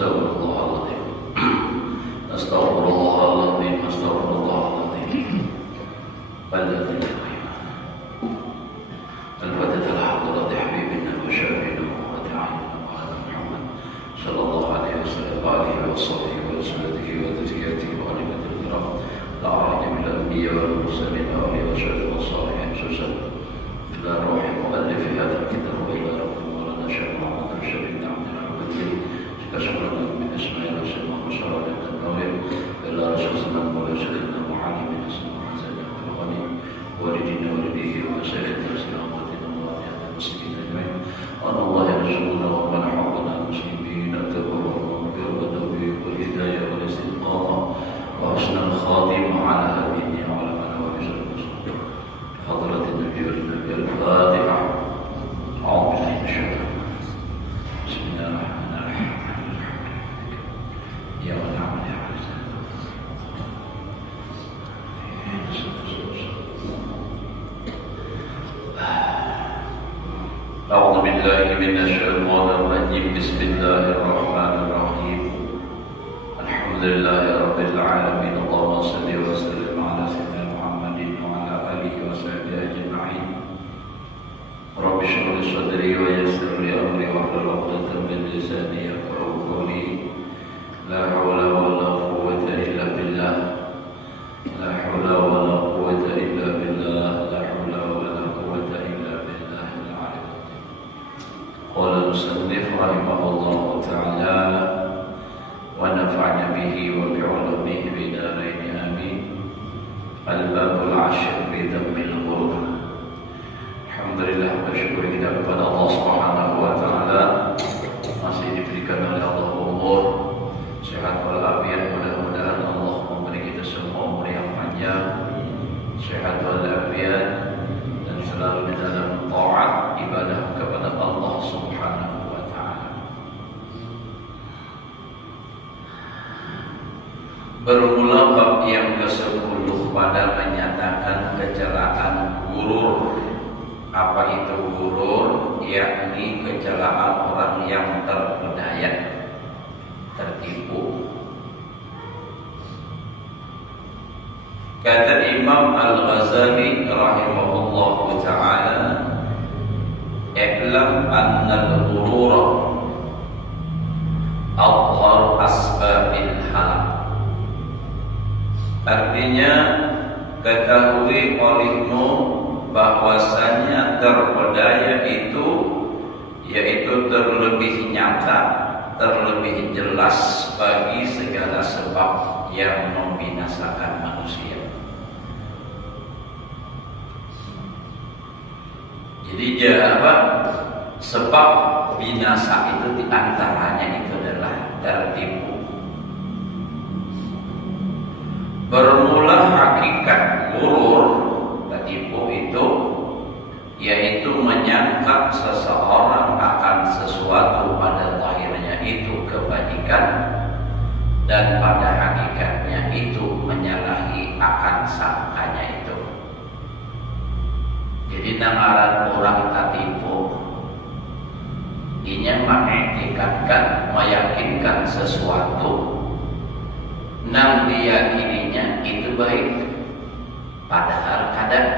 Astagfirullahaladzim. Astagfirullahaladzim. Astagfirullahaladzim. Walladhin الفتاة الحضرة حبيبنا وشافنا ومتعنا وعلى محمد صلى الله عليه وسلم وآله وصحبه وسلته وذريته وعلمة الكرام الأعراض من الأنبياء والمرسلين وآله وصحبه والصالحين سوسن إلى روح مؤلف هذا الكتاب وإلى رب مولانا شيخ محمد رشيد بن عبد العزيز كشفنا من إسماعيل وسلم وشرع النووي إلى رسول الله مولانا شيخنا محمد بن اسمه حسن بن الغني والدنا والديه ومشايخنا الإسلام المسلمين أجمعين أن الله يرزقنا ومن حقنا المسلمين التبرع والمغفرة والتوفيق والهداية والاستقامة وحسن الخاتمة على هديه وعلى من هو بسنة حضرة النبي والنبي الفاتحة أعوذ بالله من الشيطان بسم الله الرحمن الرحيم يا من عمل يا أعوذ بالله من الشيطان الرجيم بسم الله الرحمن الرحيم الحمد لله رب العالمين اللهم صل وسلم على سيدنا محمد وعلى آله وصحبه أجمعين رب اشرح لي صدري ويسر لي أمري واحلل عقدة من لساني يفقهوا قولي لا حول ولا قوة إلا بالله لا حول ولا قوة إلا بالله لا حول ولا قوة إلا بالله العلي قال المصنف رحمه الله تعالى ونفعنا به وبعلومه بدارين آمين الباب العاشر بذم الغرور. Alhamdulillah, bersyukur kita kepada Allah Subhanahu wa taala masih diberikan oleh Allah umur sehat walafiat. Mudah-mudahan Allah memberi kita semua umur yang panjang, sehat walafiat, dan selalu di dalam taat ibadah kepada Allah Subhanahu wa taala. Bermula bab yang ke-10 pada menyatakan kecelaan gurur. Apa itu gurur? Yakni kecelaan orang yang terpedaya, tertipu. Kata Imam Al-Ghazali rahimahullahu ta'ala, "I'lam anna al-ghurura adhhar asbabil halak." Artinya, ketahui olehmu bahwasanya terpedaya itu yaitu terlebih nyata, terlebih jelas bagi segala sebab yang membinasakan manusia. Jadi sebab binasa itu diantaranya itu adalah tertipu. Bermula hakikat gurur, tertipu itu yaitu menyangka seseorang akan sesuatu pada lahirnya itu kebajikan dan pada hakikatnya itu menyalahi akan sangkanya itu. Jadi nangaran orang tertipu inya mengikatkan, meyakinkan sesuatu nang diyakininya itu baik, padahal kadang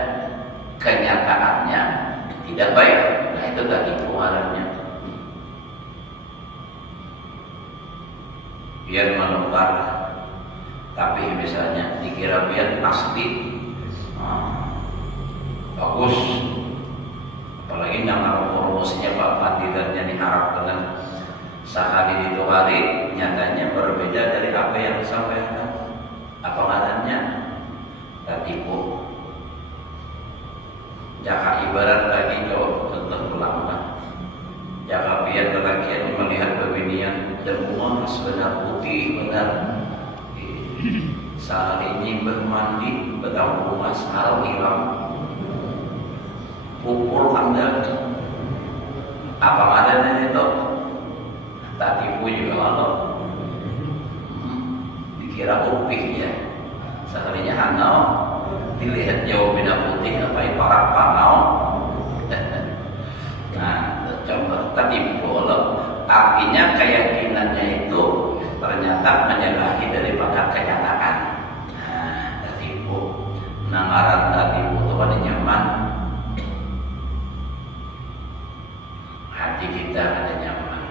kenyataannya tidak baik. Nah, itu tadi pengaruhnya. Biar menukar, tapi misalnya dikira biar pasti bagus, apalagi yang promosinya Pak Panditannya diharapkan sehari itu hari, nyatanya berbeda dari apa yang disampaikan. Apa katanya? Tertipu. Jaka ibarat lagi jauh tentang ulama. Jaka biar lelakian melihat bebinian dan uang sebenar putih benar. Sehari ini bermandi betang rumah sekarang hilang. Pukul anda. Apa adanya itu? Tak tipu juga kalau dikira upih ya. Seharinya hanau dilihat jauh beda putih apa parak panau. Nah, coba tadi kalau Artinya keyakinannya itu ternyata menyalahi daripada kenyataan. Nah, tertipu. Nangaran tertipu itu pada nyaman. Hati kita ada nyaman.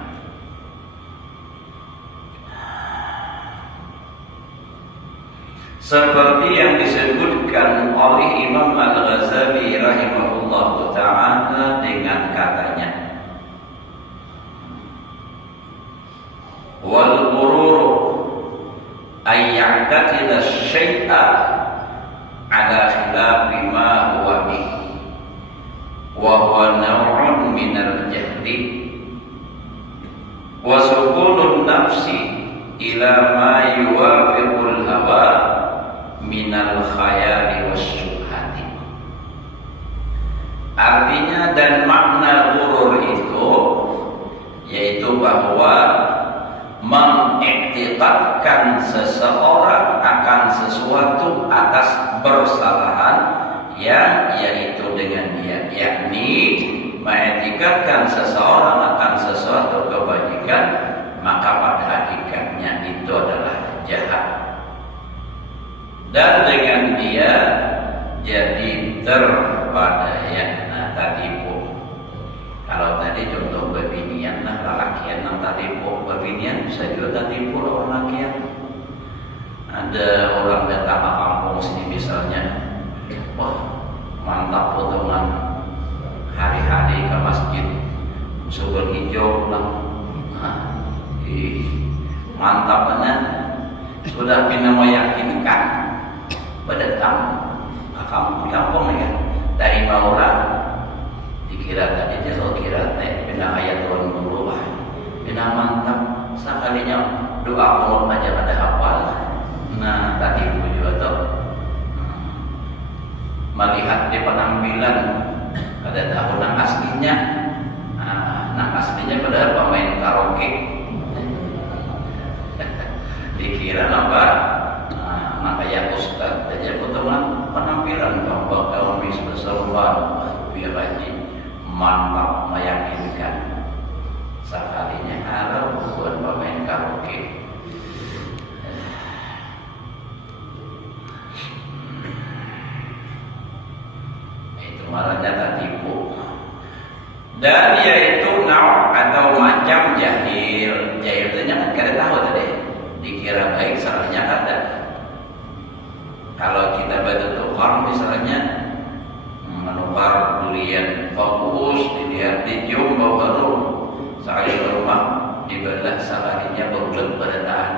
Seperti yang disebutkan oleh Imam Al-Ghazali rahimahullah ta'ala dengan katanya, wal ghurur ay ya'taqida syai'a ala khilafi ma huwa bihi wa huwa naw'un min al-jahli wa sukunun nafsi ila ma yuwafiqul hawa minal khayali wasyubhati. Artinya dan makna ghurur itu yaitu bahwa mengiktikadkan seseorang akan sesuatu atas bersalahan yang yaitu dengan dia, yakni mengiktikadkan seseorang akan sesuatu kebajikan, maka pada hakikatnya itu adalah jahat. Dan dengan dia jadi terpedaya. Nah, tertipu. Kalau tadi contoh bebinian, nah lalakian yang tertipu, bebinian bisa juga tertipu orang lakian. Ada orang datang ke kampung sini misalnya, wah mantap potongan hari-hari ke masjid, subur hijau pulang, mantap banget. Sudah pina meyakinkan berdatang ke kampung ya dari orang dikira tadi dia kalau kira pina ayat turun dulu lah, pina mantap sekalinya doa kunut aja pada hafal. Nah tadi juga tuh melihat di penampilan pada tahun nang aslinya, nang aslinya pada pemain karaoke. Dikira apa? Makanya Ustaz saja potongan penampilan kaum berserban biar haji mantap meyakinkan. Sekalinya harap buat pemain karaoke. Itu marahnya tertipu. Dan yaitu nau atau macam jahil. Jahil itu jangan kada tahu tadi. Dikira baik salahnya kada. Kalau kita baca tukar misalnya menukar durian bagus, dilihat dicium bau harum, sekali ke rumah dibelah sekalinya berulat pada tahan.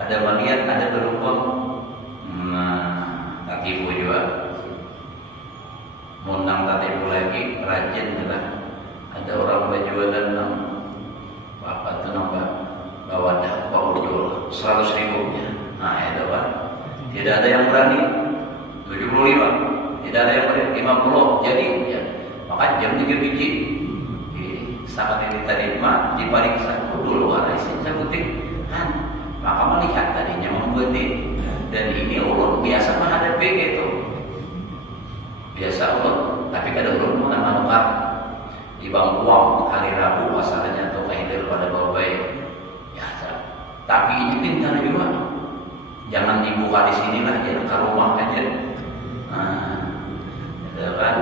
Ada melihat, ada berupang, tak tipu juga. Munang tak tipu lagi, rajin adalah ada orang berjualan apa tu nambah bawa dah bawa 100.000. Nah itu Pak. Tidak ada yang berani 75, tidak ada yang berani 50. Jadi ya, maka jam 3 biji sangat ini tadi mah diperiksa dulu ada isi sabutik, maka melihat tadinya membuati dan ini ulun biasa menghadapi itu biasa ulun, tapi kadang ulun menukar di bangkuang hari Rabu masalahnya tuh kehidil pada babai ya, tapi ini pintar juga. Jangan dibuka di sinilah, jangan ke rumah aja. Itu kan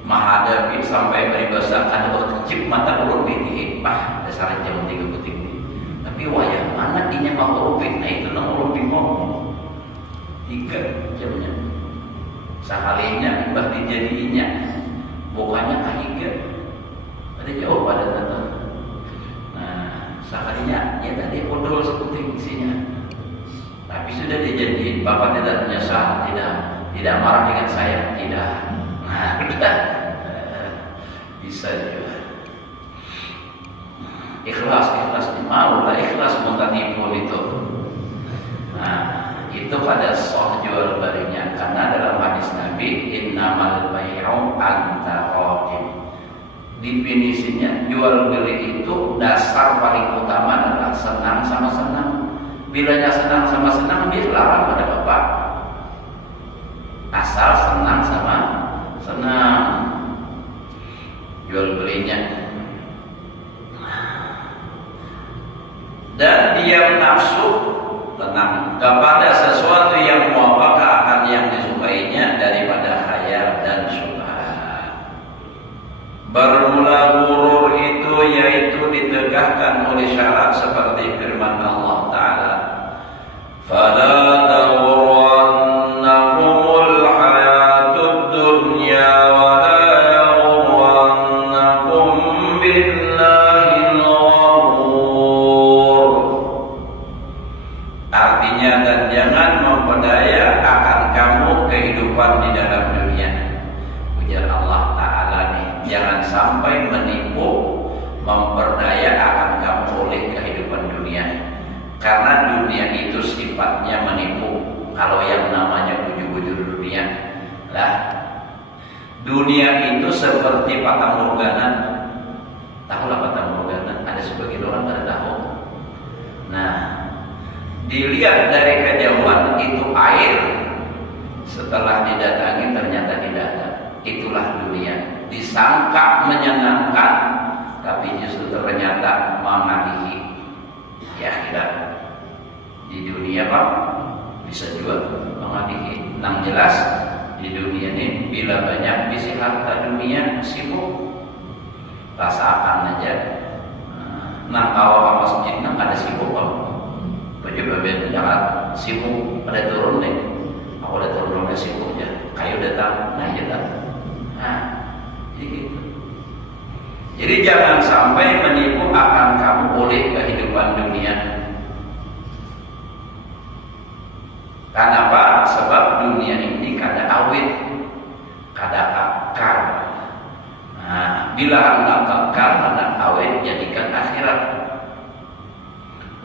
menghadapi sampai meribasakan berkecip mata urut ini, dasar jam 3 petik ini. Tapi wayang mana dinya mau urut, nah itu nang urut ngomong 3 jamnya. Sekalinya mbah dijadiinya, bukannya kahiga. Ada jauh pada tata. Nah, sekalinya ya tadi odol seputing isinya. Tapi sudah dijanji, Bapak tidak menyesal, tidak marah dengan saya, tidak. Nah, sudah bisa juga. Ikhlas mau lah ikhlas mentatipu itu. Nah, itu pada soh jual belinya karena dalam hadis Nabi innamal bai'u antaqadim. Definisinya jual beli itu dasar paling utama adalah senang sama senang. Bilanya senang sama senang dia larang pada Bapak. Asal senang sama senang jual belinya. dan diam nafsu tenang kepada sesuatu yang muwafaqah akan yang disukainya daripada khayal dan syubhat. Bermula gurur itu yaitu ditegakkan oleh syarat seperti firman Allah Ta'ala, fala taghurrannakumul hayatud dunya wa la yaghurrannakum billahil ghurur. Artinya, dan jangan memperdaya akan kamu kehidupan di dalam dunia. Ujar Allah Ta'ala nih, jangan sampai menipu, memperdaya akan kamu oleh kehidupan dunia. Karena dunia itu sifatnya menipu. Kalau yang namanya buju-buju dunia lah, dunia itu seperti fata morgana. Tahulah fata morgana? Ada sebagian orang pada tahu. Nah, dilihat dari kejauhan itu air, setelah didatangi ternyata tidak ada. Itulah dunia. Disangka menyenangkan, tapi justru ternyata mengadili di akhirat. Di dunia Pak bisa juga mengadili. Nang jelas di dunia ini bila banyak bisi harta dunia sibuk, rasakan aja. Nah kalau masjid nang ada sibuk Pak. Coba jangan sibuk pada turun nih. Aku ada turun pada sibuk aja. Kayu datang, nah ya datang. Nah, gitu. Jadi jangan sampai menipu akan kamu oleh kehidupan dunia. Kenapa? Sebab dunia ini kada awet, kada kekal. Nah, bila hendak kekal, hendak awet, jadikan akhirat.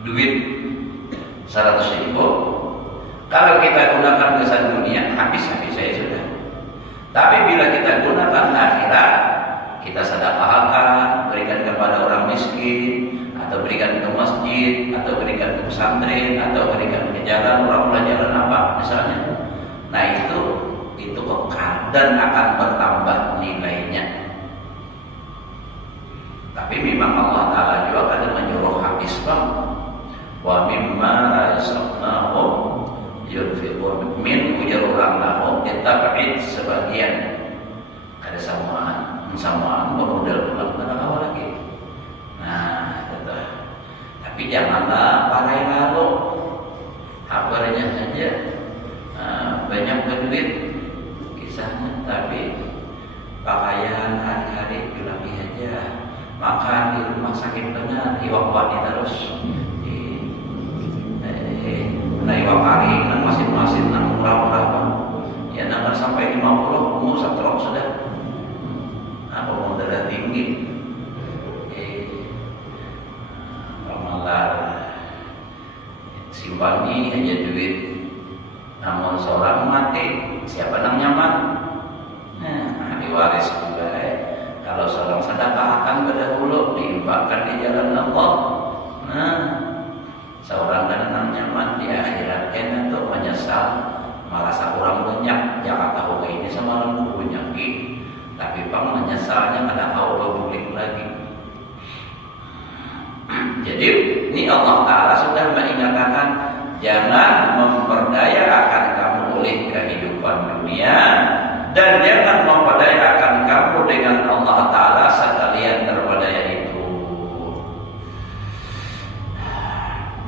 Duit 100.000, kalau kita gunakan kesan dunia, habis-habis saya sudah. Tapi bila kita gunakan akhirat, kita sedekahkan, berikan kepada orang miskin, atau berikan ke masjid, atau berikan ke pesantren, atau berikan ke jalan orang pelajaran apa misalnya. Nah itu kekal dan akan bertambah nilainya. Tapi memang Allah Ta'ala juga kadang menyuruh habis Bang. Wa mimma razaqnahum yunfiqun, min ujar orang lahum yatabid sebagian ada samaan bermodal ulang dan awal lagi. Nah itu. Tapi janganlah parai lalu kabarnya saja banyak berduit kisahnya, tapi pakaian hari-hari dilapih aja, makan di rumah sakit benar, iwak-iwak terus. Nah iwak kari kan masing-masing nang murah-murah ya nang sampai 50 umur setrok sudah. Apa mau darah tinggi malah simpangi aja duit, namun seorang mati siapa nang nyaman. Nah diwaris juga kalau seorang sedekahkan berdahulu diinfakkan di jalan Allah. Nah seorang kadang nyaman di akhirat kena tuh menyesal, merasa kurang banyak, jangan tahu ke ini sama orang banyak tapi Bang menyesalnya kada tahu publik lagi. Jadi ini Allah Ta'ala sudah mengingatkan jangan memperdaya akan kamu oleh kehidupan dunia, dan jangan memperdaya akan kamu dengan Allah Ta'ala sekalian terpedaya itu.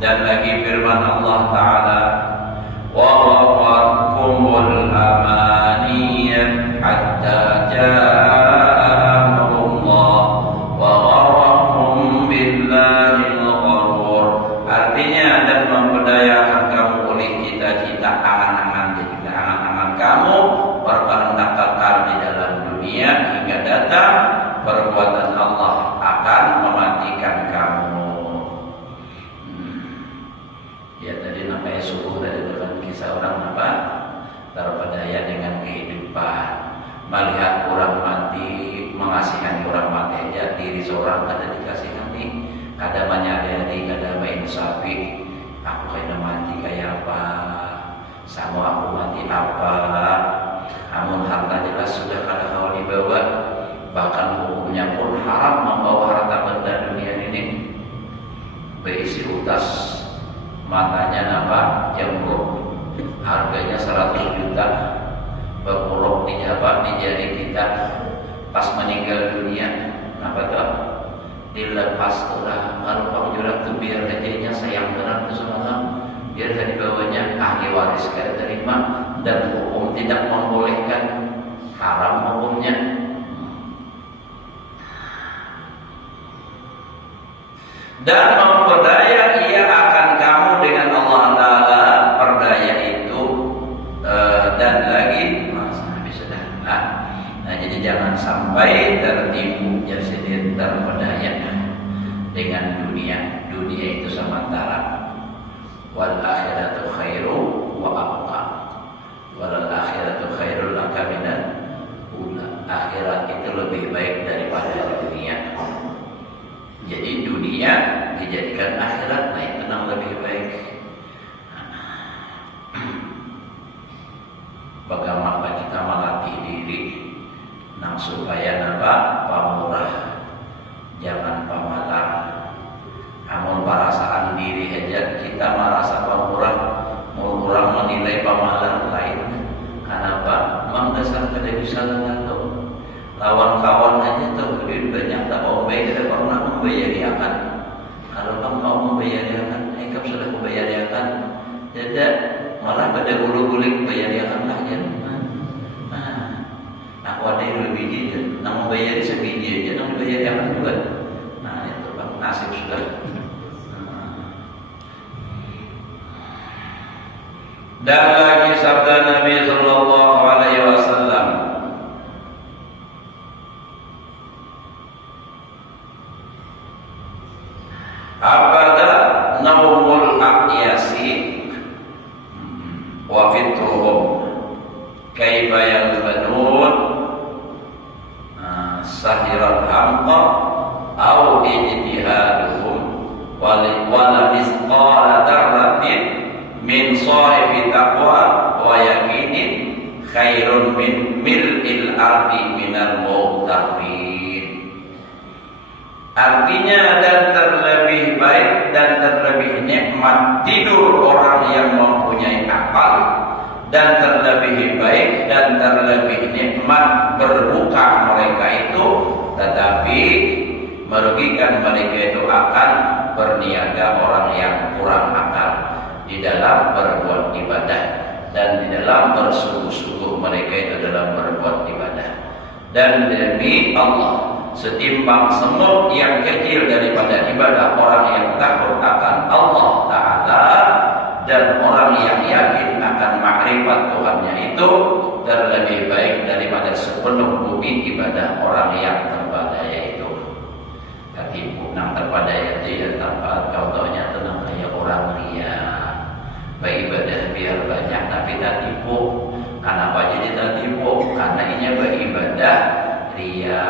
Dan lagi firman Allah Ta'ala, wa waqakumul amaniyah hatta jaa amrullah wa gharrakum billahil ghurur. Artinya dan memperdayakan kamu oleh cita-cita angan-angan, jadi angan-angan kamu berkehendak kekal di dalam dunia hingga datang perbuatan Allah akan mematikan kamu. Ya tadi namanya subuh dari depan kisah orang apa terpedaya dengan kehidupan, melihat orang mati, mengasihani orang mati aja, diri seorang kada dikasihani, kada menyadari, kada menginsafi. Aku kena mati kayak apa, sama aku mati apa, namun harta jelas sudah kada kau dibawa, bahkan hukumnya pun haram membawa harta benda dunia ini. berisi utas, matanya nampak jamrut, harganya 100 juta, berpuruk di jari kita, pas meninggal dunia, apa tuh? Dilepas orang, kalau pengjurang itu biar aja sayang benar itu sama, biar dibawanya ahli waris kaya terima, dan hukum tidak membolehkan, haram hukumnya. Dan memperdaya ia akan kamu dengan Allah Ta'ala, perdaya itu dan lagi bisa dah. Nah jadi jangan sampai tertipu jadi terpedaya dengan dunia. Dunia itu sementara. Wal akhiratu khairu wa abqa. Wal akhiratu khairul laka minal ula. Akhirat itu lebih baik daripada dunia. Jadi dunia dijadikan akhirat, nah itu yang lebih baik. Bagaimana kita melatih diri, nang supaya napa pamurah, jangan pamalar. Namun perasaan diri aja kita merasa pamurah, orang menilai pamalar lain. Kenapa? Memang dasar tidak bisa mengatur. Lawan kawan aja tuh banyak tak ombe tidak pernah membayariakan. Kalau kamu mau membayariakan, engkau sudah membayariakan. Tidak, malah pada gulu-guling bayariakan aja. Aku ada yang lebih dia, nak membayari sebiji aja, nak membayariakan juga. Nah itu bang nasib sudah. Dan lagi sabda Nabi Sallallahu Alaihi Wasallam. Abada naumul aqyasi wa fitruhum kaifa yalbanun sahirat hamqa au ijtihaduhum wala misqala darratin min sahibi taqwa wa yakinin khairun min mil'il ardi minal mughtarrin. Artinya dan terlebih baik dan terlebih nikmat tidur orang yang mempunyai akal, dan terlebih baik dan terlebih nikmat berbuka mereka itu, tetapi merugikan mereka itu akan berniaga orang yang kurang akal di dalam berbuat ibadah, dan di dalam bersungguh-sungguh mereka itu dalam berbuat ibadah. Dan demi Allah, setimbang semut yang kecil daripada ibadah orang yang takut akan Allah Ta'ala dan orang yang yakin akan makrifat Tuhannya itu terlebih baik daripada sepenuh bumi ibadah orang yang terpedaya itu. Ketipu nang terpedaya itu ya tanpa contohnya tenang kayak orang ria, beribadah biar banyak tapi tak tipu. Kenapa jadi tak tipu? Karena ini beribadah ria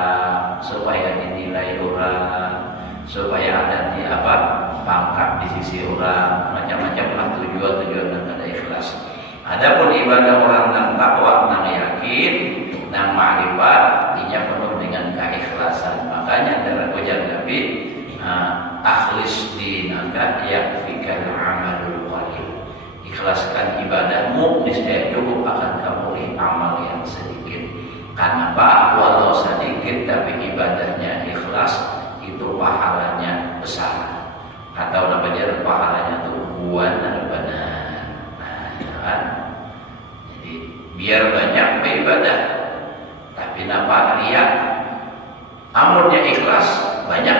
supaya dinilai orang, supaya ada di pangkat di sisi orang, macam-macam lah tujuan yang ada ikhlas. Adapun ibadah orang yang takwa, yang yakin, yang ma'rifat, dia penuh dengan keikhlasan. Makanya dalam ujar Nabi, akhlis dinaka yakfikal amalul qalil. Ikhlaskan ibadahmu, niscaya cukup akan kamu amal yang sedikit. Kenapa? Walau sedikit tapi ibadahnya ikhlas, itu pahalanya besar. Atau namanya pahalanya itu benar. Nah, kan? Jadi biar banyak beribadah, tapi nampak riak, amurnya ikhlas banyak,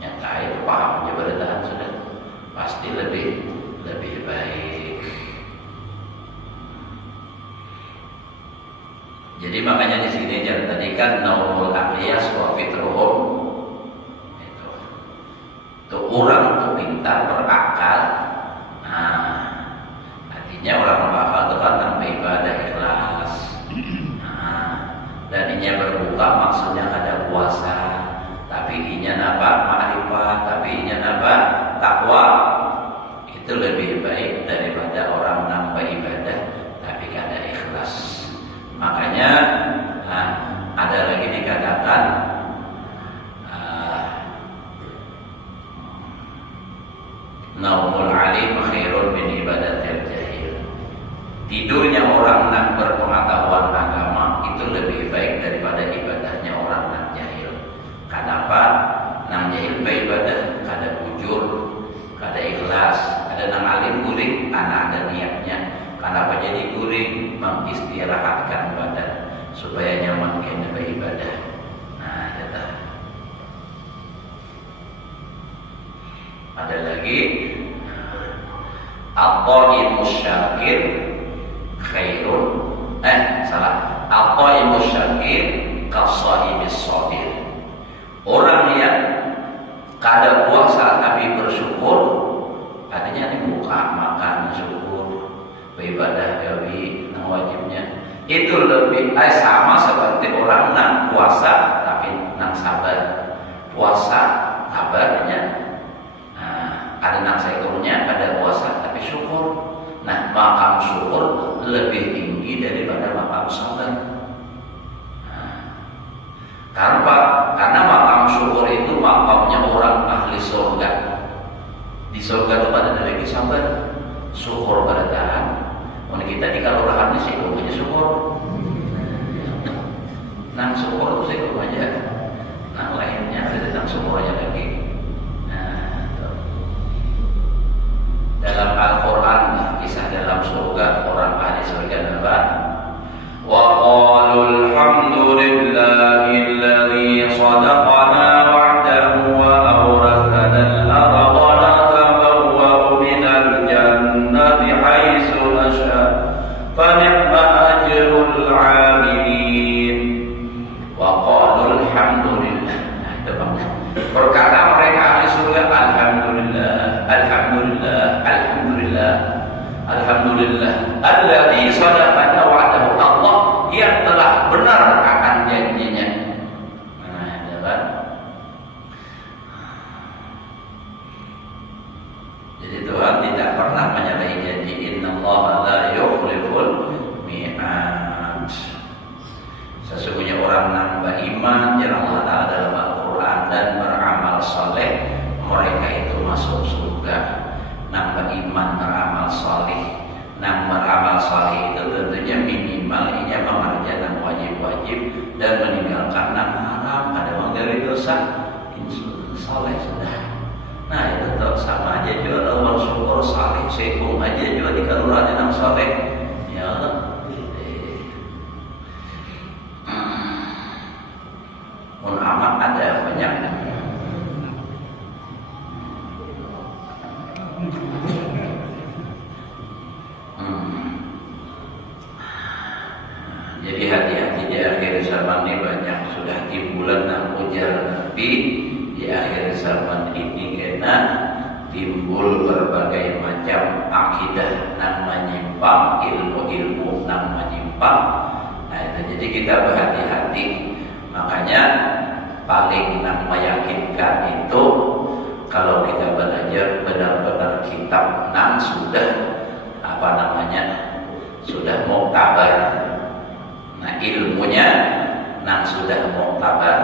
yang kaya pahamnya bertahan sudah pasti lebih baik. Jadi makanya di sini jangan tadi kan naumul aqyas wa fitruhum. Itu orang tuh pintar berakal. Nah, artinya orang berakal itu kan tanpa ibadah ikhlas. Nah, dan ini berbuka maksudnya ada puasa, tapi ini napa ma'rifat, tapi ini napa takwa. Itu lebih baik daripada orang nambah ibadah tapi kada ikhlas. Makanya ada lagi dikatakan naumul alim khairun min ibadatil jahil. Tidurnya orang yang berpengetahuan agama itu lebih baik daripada ibadahnya orang yang jahil. Kenapa? Nang jahil beribadah kada bujur, kada ikhlas, ada nang alim guring, karena ada niatnya. Kenapa jadi guring? Mengistirahatkan badan supaya nyaman kena beribadah. Nah, jatah. Ada lagi at-thaimus syakir khairun at-thaimus syakir kasahibis sabir. Orang yang kada puasa tapi bersyukur, artinya ini buka makan syukur beribadah gawi nang wajibnya, itu lebih sama seperti orang nang puasa tapi nang sabar. Puasa sabarnya, ada nang sekurnya, ada puasa tapi syukur. Nah, makam syukur lebih tinggi daripada makam sabar. Karena makam syukur itu makamnya orang ahli surga. Di surga itu pada lagi sabar, syukur pada tahan. Kalau kita di kalurahan ini syukur aja syukur. Nang syukur itu syukur aja. Nang lainnya ada tentang syukur aja lagi. Dalam Al-Quran kisah dalam surga orang ahli surga apa? Wa qalu alhamdulillahilladzi sadaqana wa'dahu wa awrathana al-ardha natabawwa'u minal jannati haitsu nasha fa ni'ma ajrul 'amilin. Wa qalu alhamdulillah. Nah, itu Bang. Berkata mereka ahli surga, alhamdulillah, alhamdulillah, alhamdulillah, alhamdulillah. Alladzi sadaqana wa'dahu, Allah yang telah benar akan janjinya. Nah, kan? Jadi Tuhan tidak pernah menyalahi janji. Innallaha la yukhliful mi'ad. Sesungguhnya orang yang beriman kepada Allah Ta'ala dalam Al-Quran dan beramal saleh, mereka itu masuk surga. Nang beriman beramal saleh, nang beramal saleh itu tentunya minimal ia mengerjakan wajib-wajib dan meninggalkan nang haram. Ada menggari dosa, saleh sudah. Nah, itu tetap sama aja juga orang syukur saleh, sekung aja juga di kalurahan nang saleh. Ya Allah. Amat ada banyak. Jadi hati-hati di akhir zaman ini banyak sudah timbulan dan ujar Nabi. Di akhir zaman ini kena timbul berbagai macam akidah yang menyimpang, ilmu-ilmu yang menyimpang. Nah, itu jadi kita berhati-hati. Makanya paling meyakinkan itu kalau kita belajar benar-benar kitab nang sudah sudah muktabar. Nah, ilmunya nang sudah muktabar.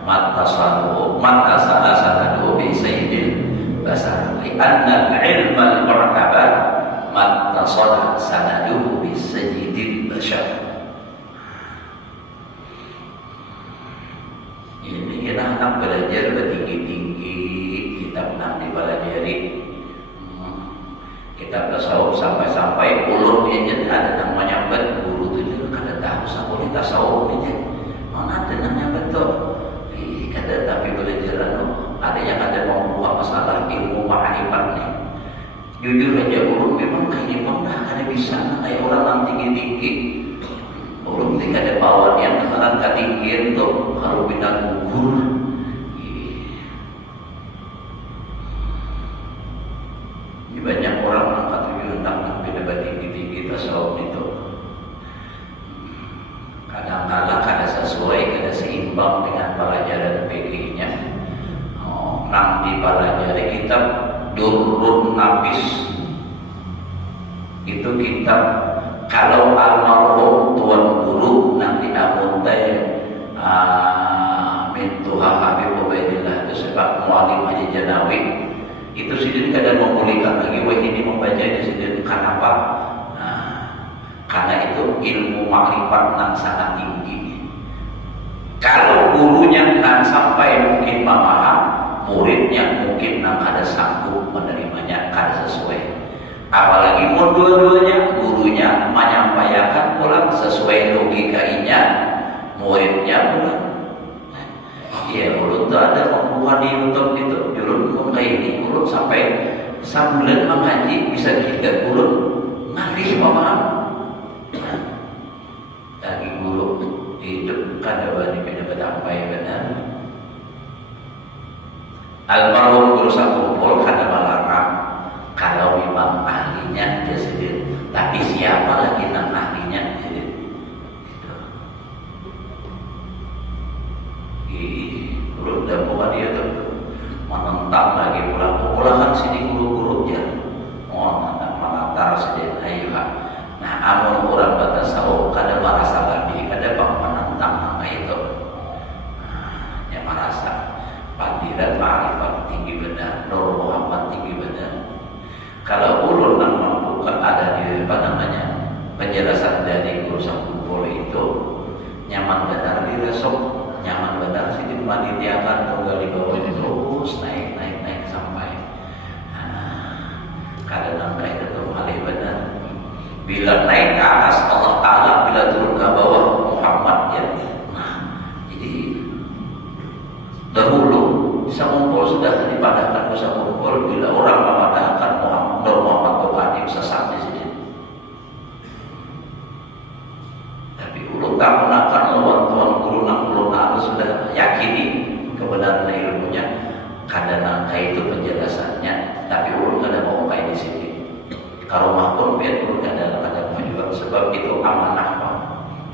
Mata salah sanadu bi sayyidil basar li anna al-ilma al-mu'tabar mata salah sanadu bi sayyidil basar. Ini kita anak belajar bertinggi-tinggi kitab nang dipelajari. Kitab tasawuf sampai-sampai ulur aja ada namanya guru itu kada tahu siapa kita tasawuf aja. Mana ada namanya betul. Kada tapi belajar ada yang ada membuat masalah ilmu ma'rifat nih. Jujur aja ulur memang kehidupan dah kada bisa kayak orang yang tinggi-tinggi. Ulur tidak ada bawaan yang tekanan ketinggian tuh kalau bintang gugur. Ini banyak orang angkat tujuan tentang beda tinggi-tinggi tasawuf itu. Kadang-kadang kada sesuai, kada seimbang dengan pelajaran PG-nya. Nang dipelajari kitab Durrun Nafis. Itu kitab kalau almarhum tuan guru nang dinamun min Tuhan Habib Ubaidillah itu sebab mualim Haji Janawi Itu sidin kadang memulihkan lagi. Wah ini membaca di sidin kenapa? Karena itu ilmu makrifat yang sangat tinggi. Kalau gurunya nggak sampai mungkin memaham, muridnya mungkin nggak ada sanggup menerimanya, kada sesuai. Apalagi mau dua-duanya, gurunya menyampaikan pulang sesuai logikanya, muridnya pulang. Ya, ulun tuh ada pembukaan di YouTube itu, ulun kayak ini, ulun sampai sebulan mengaji bisa 3 bulan ngalih memaham. Lagi guru hidup kada bani beda sampai benar. Almarhum guru sakumpul kada melarang kalau memang ahlinya dia sendiri. Tapi siapa lagi yang ahlinya sendiri? Guru dan bukan dia tuh menentang lagi pulang sini guru-guru ya. Oh, menantar sendiri ayo. Nah, amun orang batas tahu kada merasa lagi, kada bang menentang nama itu. Yang merasa padiran ma'rifat tinggi benar, Nur Muhammad tinggi benar. Kalau ulun yang mampu ada di penjelasan dari guru sakumpul itu nyaman benar diresok, nyaman benar sih dipanitiakan tunggal di bawah itu terus naik sampai. Kadang itu tuh malih benar. Bila naik ke atas Allah Ta'ala, bila turun ke bawah Muhammad ya. Nah, jadi dahulu sakumpul sudah dipadahkan sakumpul. Bila orang memadahkan Muhammad Tuhan sesat di sini. Tapi ulun tak menakan lawan tuan guru nak ulun sudah yakini kebenaran ilmunya. Kadang nangka itu penjelasannya, tapi ulun kada mau kayak di sini. Kalau mahpun biar pun kadang juga sebab itu amanah.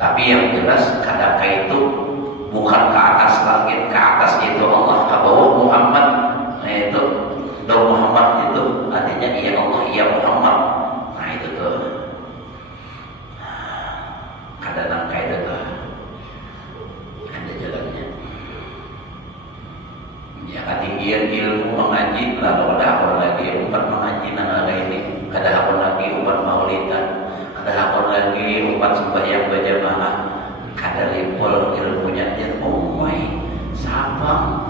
Tapi yang jelas kadang itu bukan ke atas langit, ke atas itu Allah, ke bawah Muhammad. Nah itu Nur Muhammad itu artinya iya Allah, iya Muhammad. Nah itu tuh kadang itu tuh ada jalannya. Ya ketinggian ilmu mengaji lalu ada apa lagi umat mengaji nangga ini. Ada apa lagi umat maulidan, ada apa lagi umat sembahyang berjamaah. Kada limpul ilmunya dia umai sabang.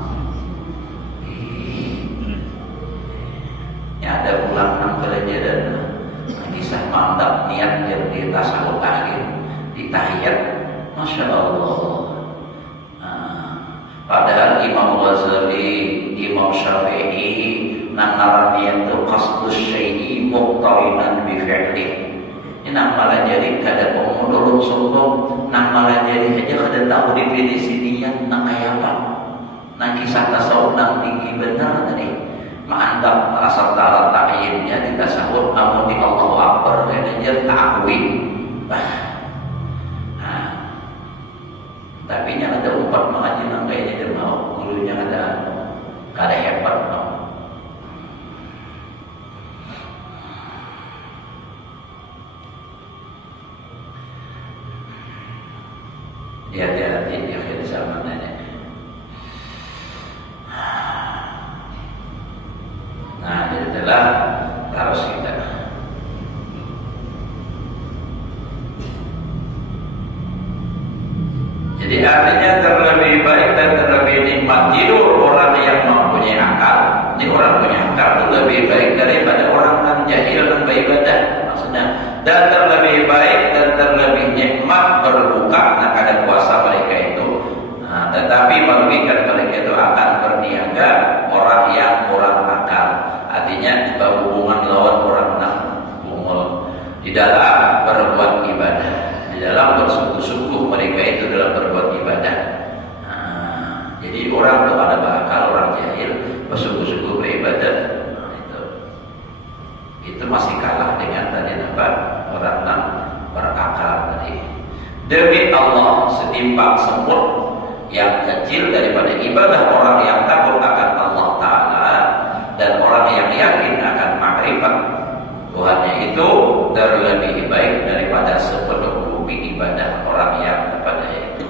Ya ada pulang nang kerja dan kisah mantap niat yang di tasawuf akhir di tahiyat, masya Allah. Padahal Imam Ghazali, Imam Syafi'i nang dia itu qasdus syai'i muqtarinan bi fi'li. Ini nang malah jadi kada pemudurun sombong, nang malah jadi aja kada tahu definisi niat nang kaya apa. Nang kisah tasawuf nang tinggi benar tadi. Ma'andap rasa taala ta'yinnya di tasawuf namun di Allahu Akbar dan dia ta'wil. Tapi yang ada umat mengaji nang kaya dia mau gurunya kada hebat no. Hati-hati di akhir zaman ini. Nah, jadi itulah harus kita. Jadi artinya terlebih baik dan terlebih nikmat tidur orang yang mempunyai akal. Ini orang punya akal itu lebih baik daripada orang yang jahil dan beribadah. Maksudnya, dan terlebih baik dan terlebih nikmat berbuka nak ada puasa mereka itu. Nah, tetapi merugikan mereka itu akan berniaga orang yang kurang akal. Artinya berhubungan lawan orang yang bungul di dalam berbuat ibadah, di dalam bersungguh-sungguh mereka itu dalam berbuat ibadah. Nah, jadi orang itu ada bakal orang jahil bersungguh-sungguh beribadah. Nah, itu masih kalah dengan tadi apa orang yang berakal tadi. Demi Allah setimpal semut yang kecil daripada ibadah orang yang takut akan Allah Ta'ala dan orang yang yakin akan makrifat Tuhannya itu terlebih baik daripada sepenuh bumi ibadah orang yang kepadanya itu.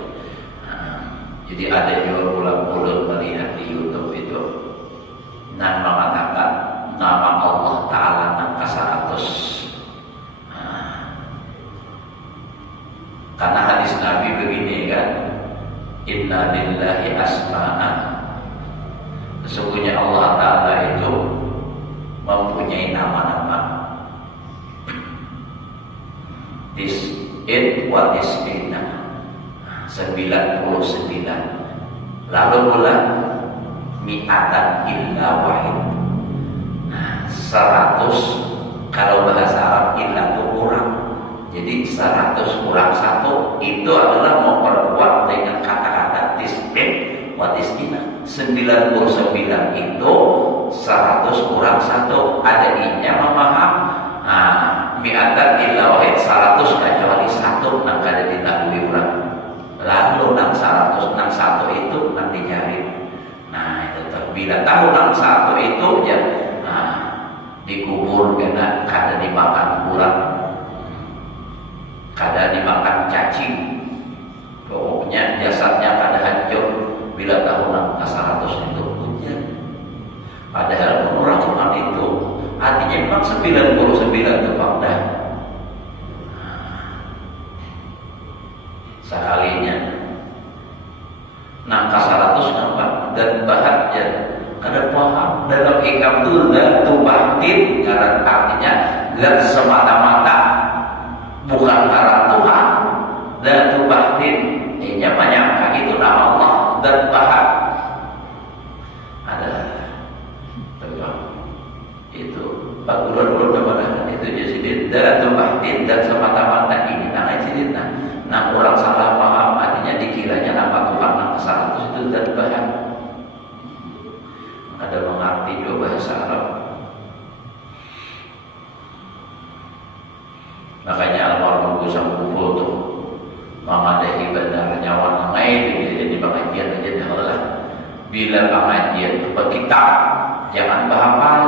Nah, jadi ada juga pulang-pulang melihat di YouTube itu dan mengatakan Inna lillahi asma'an. Sesungguhnya Allah Ta'ala itu mempunyai nama-nama. Tis'in wa tis'ina, 99. Lalu pula mi'atan illa wahid, 100 kalau bahasa Arab illa itu kurang. Jadi 100 kurang 1 itu adalah memperkuat dengan kata-kata tis'in wa tis'ina. 99 itu 100 kurang 1 ada i-nya memaham. Mi'atan illa wahid 100 kecuali 1 nak ada dilakui orang. Lalu nang 100 nang 1 itu nanti cari. Nah itu bila tahu nang 1 itu ya dikubur karena kada dimakan ulat, kada dimakan cacing, pokoknya jasadnya kada hancur bila tahu nang 100 itu hujan. Padahal orang itu artinya memang 99 itu dah. Sekalinya nangka 100 nampak dan bahagia ada paham dalam hikam itu tu batin karena artinya dan semata-mata bukan karena Tuhan dan tu batin ini menyangka itu nama Allah dan bahag ada itu bagulan kepada itu jadi dan tu batin dan semata-mata ini nama cerita. Nah orang salah paham artinya dikiranya nama Tuhan nama 100 itu dan bahag. Ada mengerti juga bahasa Arab. Makanya almarhum Gus Sampul tuh mengadahi bandar nyawa namai di pengajian aja dah. Bila pengajian itu berkitab jangan bahapal.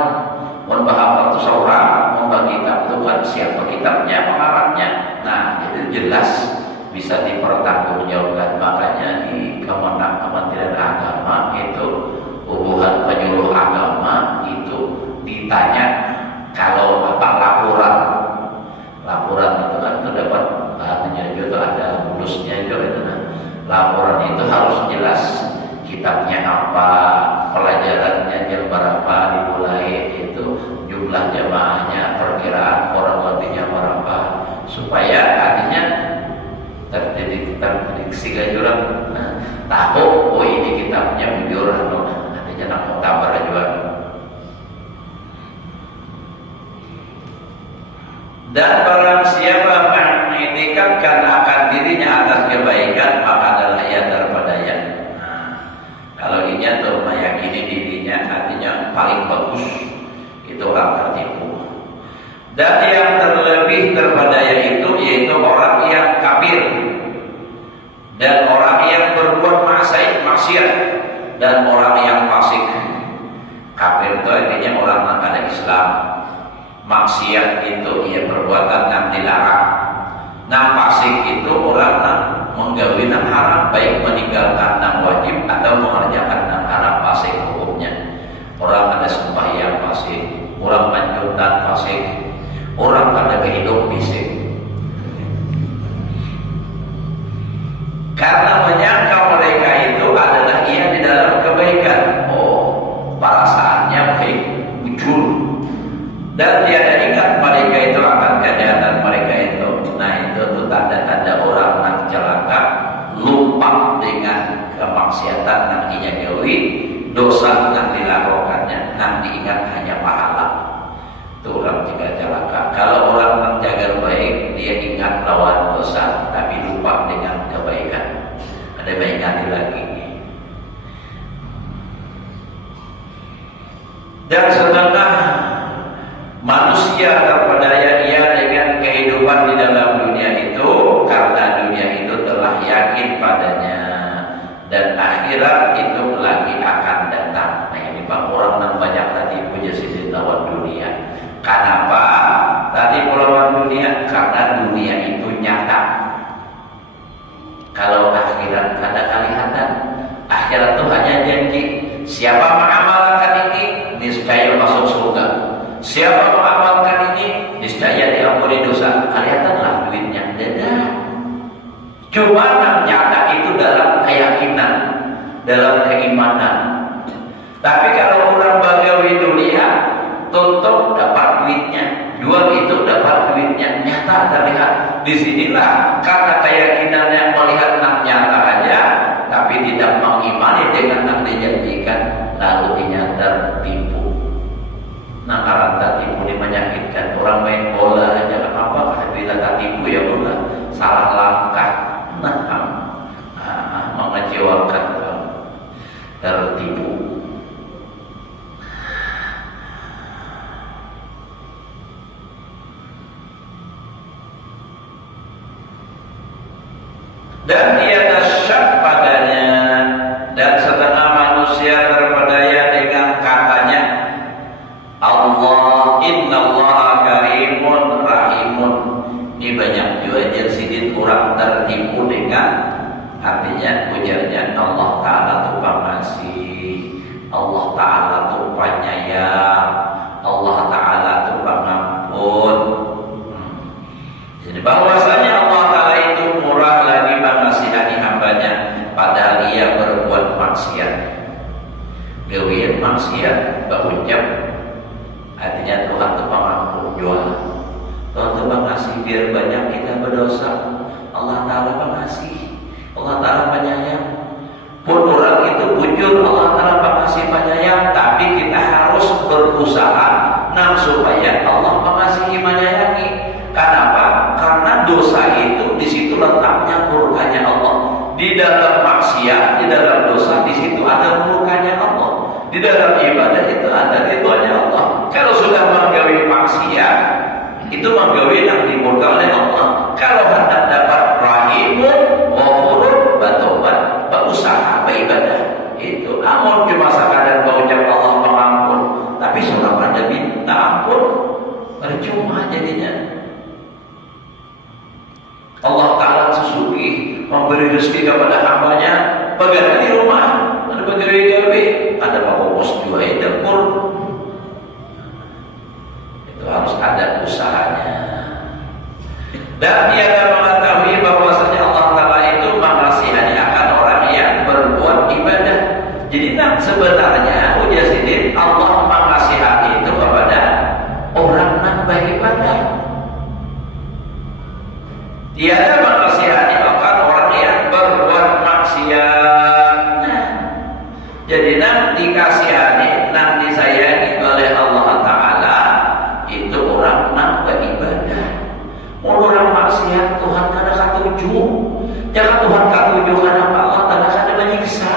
Mun bahapal itu seorang, mun berkitab itu kan siapa kitabnya, pengarangnya. Nah itu jelas bisa dipertanggungjawabkan. Makanya di Kementerian Agama itu hubungan penyuluh agama itu ditanya kalau apa laporan itu kan itu dapat bahannya juga ada bulusnya juga itu. Nah laporan itu harus jelas kitabnya apa, pelajarannya jam berapa dimulai, itu jumlah jamaahnya, perkiraan orang lebihnya berapa, supaya artinya terdidik sehingga orang tahu oh ini kitabnya beliau artinya nak muktabar juga. Dan barang siapa mengiktikkan akan dirinya atas kebaikan maka adalah ia terpedaya. Kalau ini tuh meyakini dirinya artinya paling bagus itu orang tertipu. Dan yang terlebih terpedaya itu yaitu orang yang kafir dan orang yang berbuat maksiat dan orang yang fasik. Kafir itu artinya orang yang ada Islam. Maksiat itu ia perbuatan yang dilarang. Nah fasik itu orang yang menggawi yang haram, baik meninggalkan yang wajib atau mengerjakan yang haram, fasik hukumnya. Orang ada sembahyang fasik, orang manjutan fasik, orang ada kehidup fisik. Karena menyangka mereka itu adalah ia di dalam kebaikan. Oh, perasaannya baik, jujur. Dan tiada ingat mereka itu akan kejahatan mereka itu. Nah itu tuh tanda-tanda orang yang celaka, lupa dengan kemaksiatan yang ia jauhi, dosa yang dilakukannya, yang diingat hanya pahala. Itu orang juga celaka. Kalau orang menjaga baik, dia ingat lawan dosa, tapi lupa dengan kebaikan. Ada baiknya lagi. Dan setengah manusia terpedaya ia dengan kehidupan di dalam dunia itu karena dunia itu telah yakin padanya dan akhirat itu lagi akan datang. Nah ini Pak orang yang banyak tadi punya sisi lawan dunia. Kenapa tadi melawan dunia? Karena dunia itu nyata. Kalau akhirat kada kelihatan. Akhirat itu hanya janji. Siapa mengamalkan ini niscaya masuk surga. Siapa mengamalkan ini niscaya diampuni dosa. Kelihatanlah duitnya. Cuma yang nyata itu dalam keyakinan disinilah karena keyakinan yang melihat yang nyata aja, tapi tidak mengimani dengan yang dijanjikan, lalu dia tertipu. Nah, karena tertipu ini menyakitkan. Orang main bola aja apa bila tertipu ya bola, salah langkah, mengecewakan, tertipu. Dan tiada syak padanya, dan setengah manusia terpedaya dengan katanya Allah, innallaha karimun rahimun. Ini banyak juga jersidin kurang tertipu dengan artinya ujarnya Allah Ta'ala itu pengasih, Allah Ta'ala itu penyayang, Allah Ta'ala itu pengampun. Jadi bahwasanya Allah Ta'ala itu murah lagi mengasihani hambanya, padahal ia berbuat maksiat. Gawian maksiat, berucap, artinya Tuhan itu pengampun jual. Tuhan itu mengasih biar banyak kita berdosa. Allah Ta'ala pengasih, Allah Ta'ala penyayang. Pun orang itu bujur Allah Ta'ala pengasih penyayang, tapi kita harus berusaha supaya Allah mengasihi menyayangi. Kenapa? Karena dosa itu di situ letaknya murkanya Allah. Di dalam maksiat, di dalam dosa, di situ ada murkanya Allah. Di dalam ibadah itu ada ridhonya Allah. Kalau sudah menggawi maksiat, itu menggawi yang dimurka oleh Allah. Kalau hendak dapat rahimun, ghafurun, bertobat, berusaha, beribadah, itu. Namun cuma sekadar berucap Allah pengampun, tapi seorang pada minta ampun, percuma jadinya. Allah Ta'ala sesuki memberi rezeki kepada hambanya, pegangan di rumah, ada pegawai-pegawai, ada pokokos juga di dapur. Itu harus ada usahanya. Dan tiada mengetahui bahwasanya Allah Ta'ala itu mengasihani akan orang yang berbuat ibadah. Jadi sebenarnya ujar sidin Allah mengasihani itu kepada orang yang beribadah. Tiada mengasihani akan orang yang berbuat maksiat. Jadi dikasihani, disayangi oleh Allah Ta'ala itu orang yang beribadah. Orang maksiat Tuhan kada katuju. Jangan Tuhan katuju karena Allah Ta'ala kada menyiksa.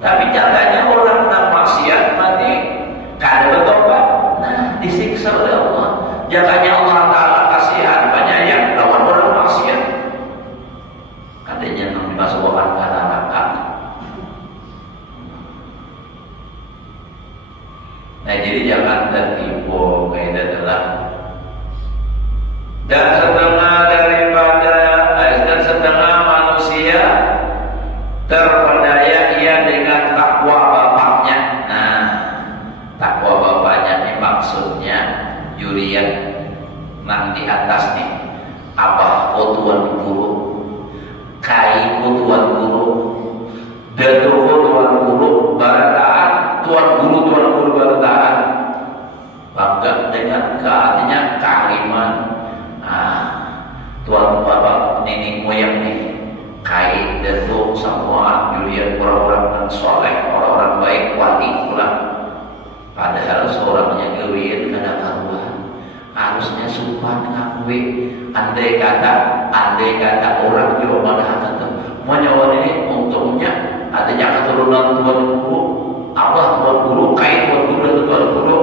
Tapi nyatanya orang yang maksiat mati kada bertobat, disiksa oleh Allah. Jangannya Allah Ta'ala kasihan penyayang lawan orang maksiat, katanya dimasukkan ke neraka. Nah, jadi jangan tertipu kaidah adalah. Dan setengah manusia terpedaya ia dengan takwa bapaknya. Nah, takwa bapaknya ini maksudnya jurian nang di atas nih, abah tuan guru, kai tuan guru, dadu tuan guru barataan, tuan guru barataan, bangga dengan artinya kealiman. Tuan bapak nenek moyang nih, kai dadu semua jurian orang-orang yang soleh, orang-orang baik, wali pula. Padahal seorangnya gawian kada karuan, harusnya sumpah ngakui. Andai kata orang juga malah kata menyawan ini untungnya adanya keturunan tuan guru, abah tuan guru, kai tuan guru,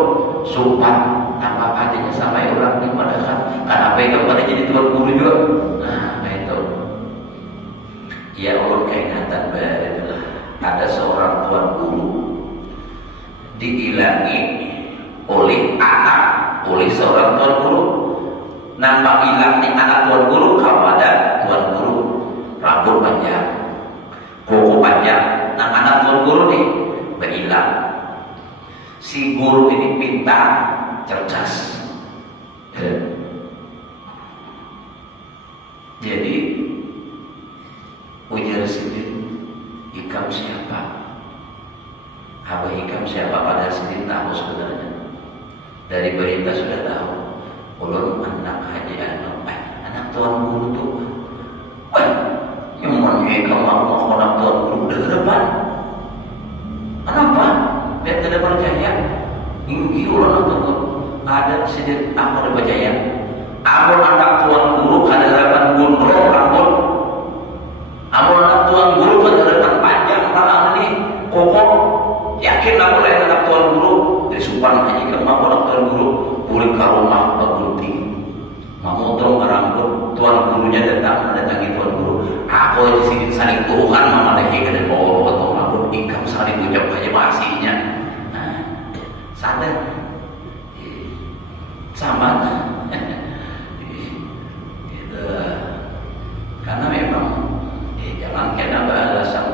sumpah apa adanya sama orang ini pada kan apa itu pada jadi tuan guru juga. Nah itu ya Allah keingatan berbeda. Ada seorang tuan guru diilangi oleh seorang tuan guru. Nampak hilang nih anak tuan guru kepada tuan guru, rambut panjang, kuku panjang. Nah anak tuan guru nih berhilang. Si guru ini pintar, cerdas. Jadi ujar sidin, ikam siapa? Abah ikam siapa? Padahal sidin tahu sebenarnya. Dari berita sudah tahu. Ulun anak haji anak tuan Amun anak tuan guru kadang-kadang gondrong rambut. Amun anak tuan guru kadang-kadang panjang malah ini kokok. Yakin aku lain anak tuan guru dari supan haji ke rumah anak tuan guru boleh ke rumah bergunti. Mau dong rambut tuan gurunya datangi tuan guru. Aku di sini saling tuhan mama lagi ke bawah potong rambut ikam saling ucap aja masihnya. Sadar sama gitu. Karena memang jangan kena balasan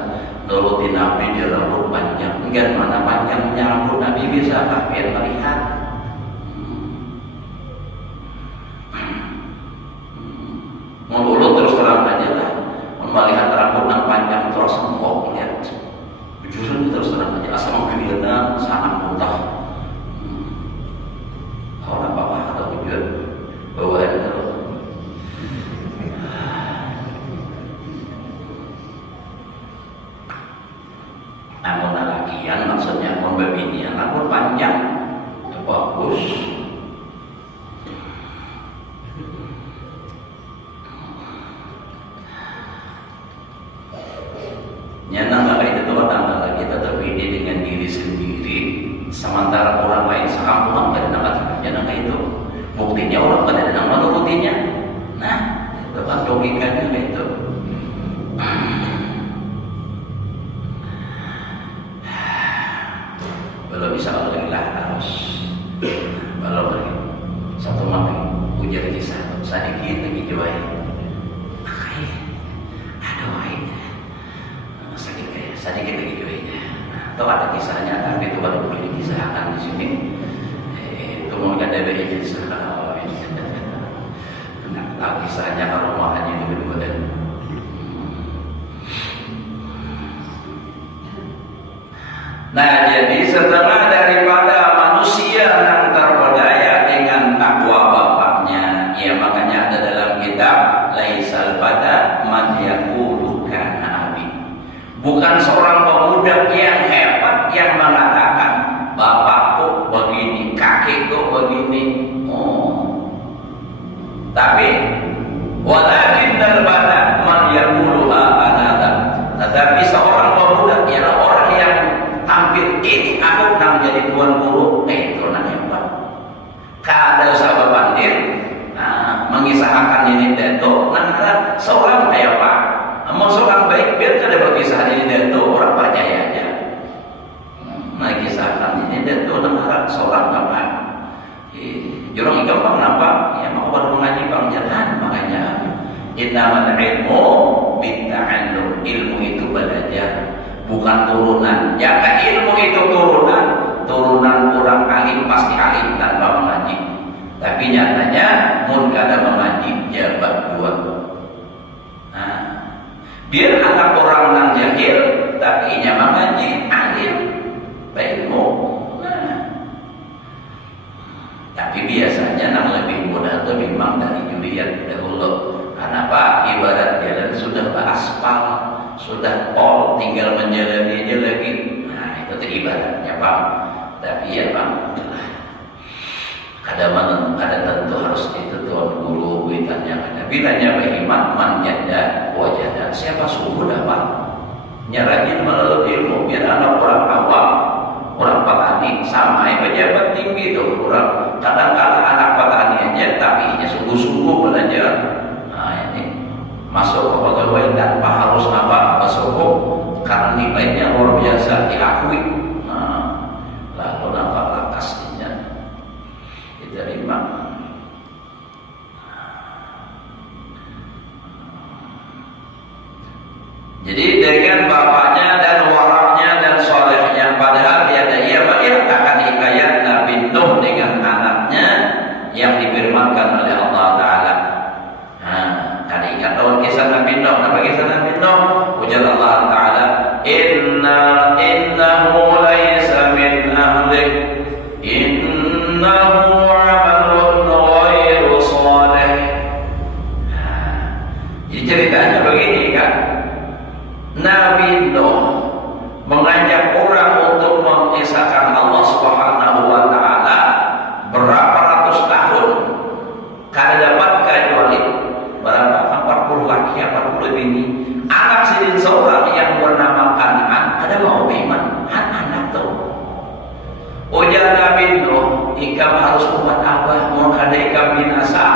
nurutin Nabi dia rambut panjang. Enggak mana panjangnya rambut Nabi bisa biar melihat. Mau dulu terus terang aja lah. Melihat rambut yang panjang terus sengkok lihat. Jujur terus terang aja asal mengkelihatnya sangat mudah. Orang apa atau tujuan bawaan terus. Namun lakian maksudnya membebinian rambut panjang bagus. Nyana itu orang kita terpilih dengan diri sendiri, sementara orang lain sekampungan pada dapat nyana itu. Buktinya orang pada dalam menurutinya. Nah, itu kan logikanya itu. Belum bisa alhamdulillah harus belum lagi satu malam ujar kisah sedikit lagi jual. Sedikit lagi joinya. Tahu ada kisahnya, tapi itu baru boleh dikisahkan di sini. Itu mau ada beri kisah. Nah, tahu kisahnya kalau mau hanya itu berdua. Nah, jadi setengah daripada manusia yang terpedaya dengan takwa bapaknya, ya makanya ada dalam kitab Laisal pada man yaqulu kana. Bukan seorang pemuda yang hebat yang mengatakan bapakku begini, kakekku begini. Tapi walakin darbana man yaquluha anada. Tetapi seorang pemuda ialah orang yang tampil ini aku nak menjadi tuan guru. Itu orang hebat. Kada usah berpandir. Mengisahkan ini itu nah seorang hebat. Mau seorang baik biar kada berkisah ini dan itu orang percaya aja. Nah kisahkan ini dan itu nampak seorang apa? Jorong gampang nampak. Ya mau baru mengaji bang jangan makanya innamal ilmu bitta'allum. Ilmu itu belajar bukan turunan. Jika ilmu itu turunan orang alim pasti alim tanpa mengaji. Tapi nyatanya mun kada mengaji jabat dua. Biar anak orang yang jahil, tapi ia mengaji alim, baikmu. Tapi biasanya yang lebih mudah itu memang dari julian dahulu. Kenapa? Ibarat jalan sudah beraspal, sudah pol, tinggal menjalani aja lagi. Nah itu ibaratnya Pak. Tapi ya Pak, kada tentu harus itu tuan guru ditanya. Bilanya beriman manjada wajada. Siapa sungguh dapat nyerajin melalui ilmu. Biar anak orang awam, orang petani sama pejabat tinggi itu orang kadang-kadang anak petani aja tapi ia sungguh-sungguh belajar. Nah ini masuk ke pegawai tanpa harus apa masuk karena nilainya luar biasa diakui. Nah, lalu nampak lakasnya diterima. Jadi dengan bapaknya dan waraknya dan solehnya, padahal ia melihatkan hikayat Nabi Nuh dengan anaknya yang difirmankan oleh Allah Taala. Kan ingat tahun kisah Nabi Nuh. Apa kisah Nabi Nuh? Ujar Allah Taala, innahu laysa min ahlik, innahu amalun ghairu salih. Jadi ceritanya begini kan. Nabi Nuh mengajak orang untuk mengesahkan Allah Subhanahu wa Ta'ala berapa ratus tahun kada dapat ini anak sidin seorang yang bernama Kan'an ada mau iman anak tuh ujar Nabi Nuh ikam harus umat abah mau kada ikam binasa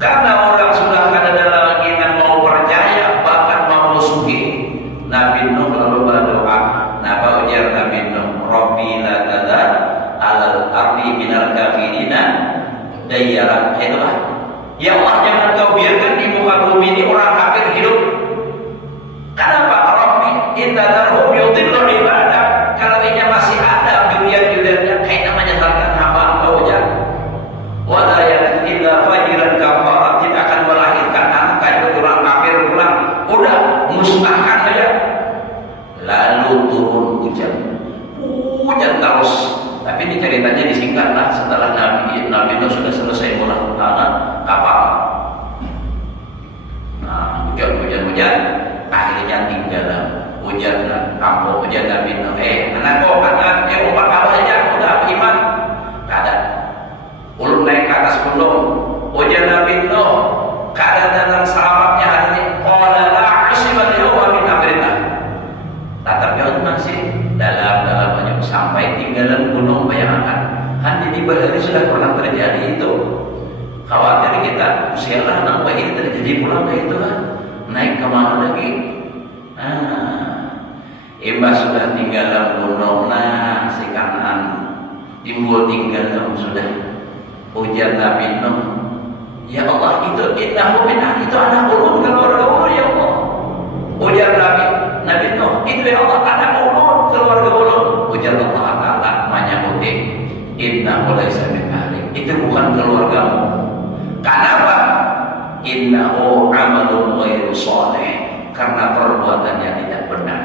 karena orang sudah kada ada lagi yang mau percaya bahkan mau musuhi. Nabi Nuh lalu berdoa napa ujar Nabi Nuh Rabbi la tadar alal ardi minal kafirina dayyara itulah ya Allah jangan kau biarkan di muka bumi ini orang kafir hidup. Kenapa? Rabbi intadarhum yudillu ibadah kalau ini masih ada durian-duriannya kayak namanya salkan hamba engkau aja wala yakun illa fajiran kafara tidak akan melahirkan anak kayak orang kafir pulang udah musnahkan aja. Lalu turun hujan terus tapi ini ceritanya disingkat lah setelah Nabi Nuh sudah selesai melakukan kapal. Nah hujan akhirnya tinggal hujan kampung hujan Nabi Nuh anakku umat apa aja udah iman kada ulun naik ke atas gunung hujan Nabi Nuh kada datang selamatnya hari ini qala la asibal yawma min amrillah tatap jauh masih dalam banyak sampai tinggalan gunung bayangkan di berhari sudah pernah terjadi itu khawatir kita usialah nampak ini terjadi pulang ke itu kan naik kemana lagi imbas sudah tinggalan gunung si Kan'an timbul tinggalan sudah ujar Nabi Nuh ya Allah itu innahu min ahli itu anak ulun keluarga ulun ya Allah ujar Nabi Nuh itu ya Allah anak ulun keluarga ulun ujar Allah Ta'ala menyahuti innahu laysa min ahli itu bukan keluargamu. Kenapa? Innahu amalun ghairu shalih karena perbuatannya tidak benar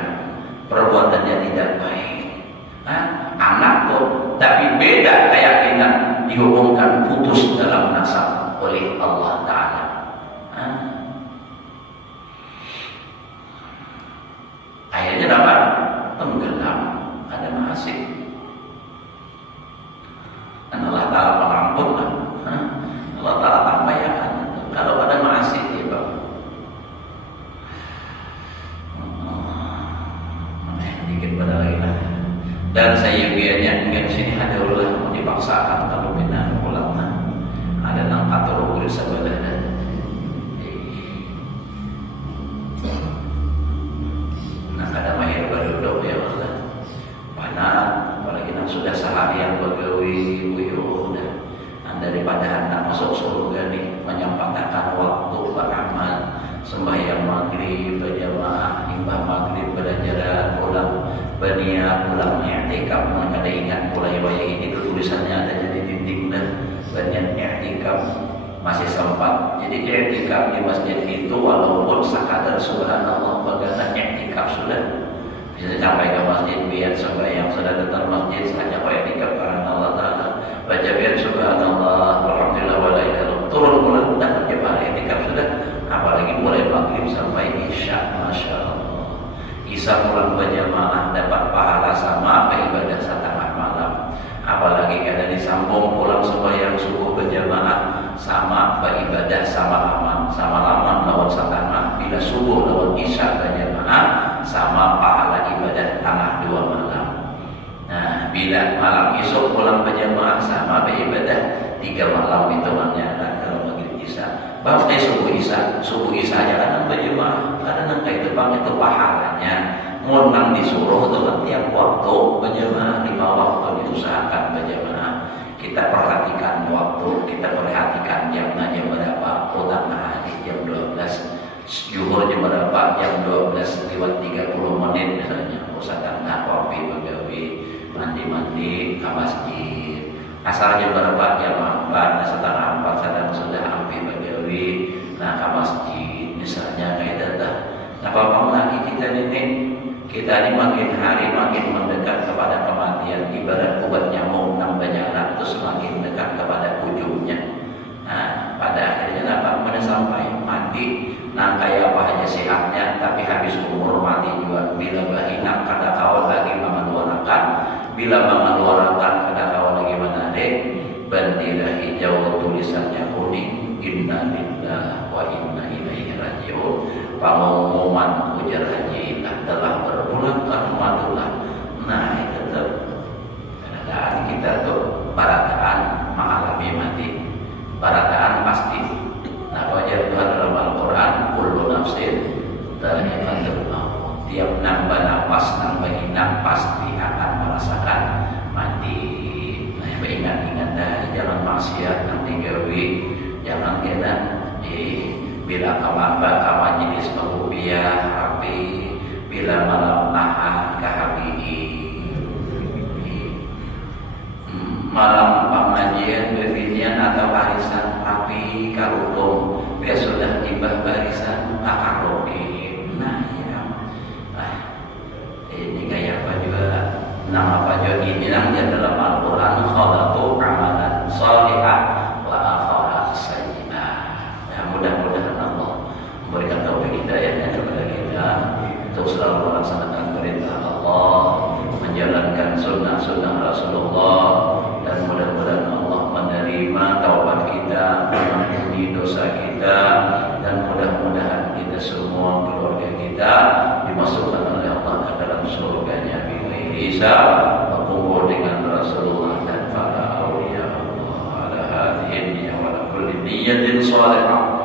perbuatannya tidak baik. Anak tuh tapi beda keyakinan dihubungkan putus dalam nasab oleh Allah Ta'ala. Akhirnya dapat tenggelam ada masih dan Allah Ta'ala pengampun lah. Allah Ta'ala tambahkan kalau ada masih ya Bang dikit pada lagi lah dan saya biarnya di sini ada ulah dipaksakan kalau benar ulama ada nang atur ulah sebenarnya nah ada mahir baru ya Allah panah apalagi nang sudah seharian begawi daripada hendak masuk surga nih menyempatkan waktu beramal sembahyang maghrib berjamaah imbah maghrib belajar pulang berniat pulang i'tikaf ada ingat mulai wayah ini tulisannya ada jadi dinding dan berniat i'tikaf masih sempat jadi i'tikaf di masjid itu walaupun sekadar subhanallah bagaimana i'tikaf sudah bisa sampai ke masjid biar sembahyang sudah datang masjid saja i'tikaf karena Allah Ta'ala baca biar subhanallah alhamdulillah wa la ilaha illallah turun pulang dapat jemaah i'tikaf sudah apalagi mulai maghrib sampai isya masya Allah isya pulang berjamaah dapat pahala sama ibadah setengah malam apalagi kada disambung pulang sembahyang subuh berjamaah sama beribadah sama laman lawan setengah bila subuh lawan isya berjamaah sama pahala ibadah tengah 2 malam. Nah, bila malam esok pulang berjamaah sama beribadah 3 malam hitungannya kan kalau maghrib isya. Bahkan subuh isya aja kan berjamaah. Kadang itu bang itu pahalanya. Mun nang disuruh itu kan tiap waktu berjamaah 5 waktu diusahakan berjamaah. Kita perhatikan waktu, kita perhatikan jamnya jam berapa, utama hari jam 12. Zuhur jam berapa? Jam 12 lewat 30 menit misalnya. Usahakan kopi begawi mandi ke masjid. Asal jam berapa? Jam 4, setengah 4 sedang sudah hampir begawi ke masjid misalnya kayak itu. Nah, apa lagi kita ini makin hari makin mendekat kepada kematian ibarat obat nyamuk nang berjalan terus makin dekat kepada ujungnya. Nah, pada akhirnya dapat sampai mati. Nah kayak apa aja sehatnya tapi habis umur mati juga bila bahina kada kawan lagi mengeluarkan bila mengeluarkan kada kawan lagi menarik bendera hijau tulisannya kuning inna lillahi wa inna ilaihi raji'un. Pengumuman ujar haji telah berpulang ke rahmatullah. Nah itu tuh keadaan kita tuh barakaan mengalami mati, barakaan pasti. Nah wajar Tuhan dalam Al-Quran, kullu nafsin dha'iqatul maut. Tiap nambah nafas pasti akan merasakan mati. Nah ingat dah, jangan maksiat nanti gawe, jangan kena bila kawan jenis pengubiah rapi, bila malam nahan kahabihi malam pengajian bebinian atau barisan rapi karukum dia sudah tiba barisan akaroki. Nah ya, ini kayak apa juga nama apa juga ini namanya dalam Al-Quran, khalaqu amalan salihah wa akhara sayyi'ah. Ya mudah-mudahan Allah memberikan taufik hidayahnya kepada kita untuk selalu melaksanakan perintah Allah, menjalankan sunnah-sunnah Rasulullah, dan mudah-mudahan Allah menerima taubat kita, mengampuni dosa kita, dan mudah-mudahan kita semua, keluarga kita dimasukkan oleh Allah ke dalam surganya bighairi hisab, berkumpul dengan Rasulullah dan para awliya Allah ala hadhihi wa ala kulli niyyatin salihah.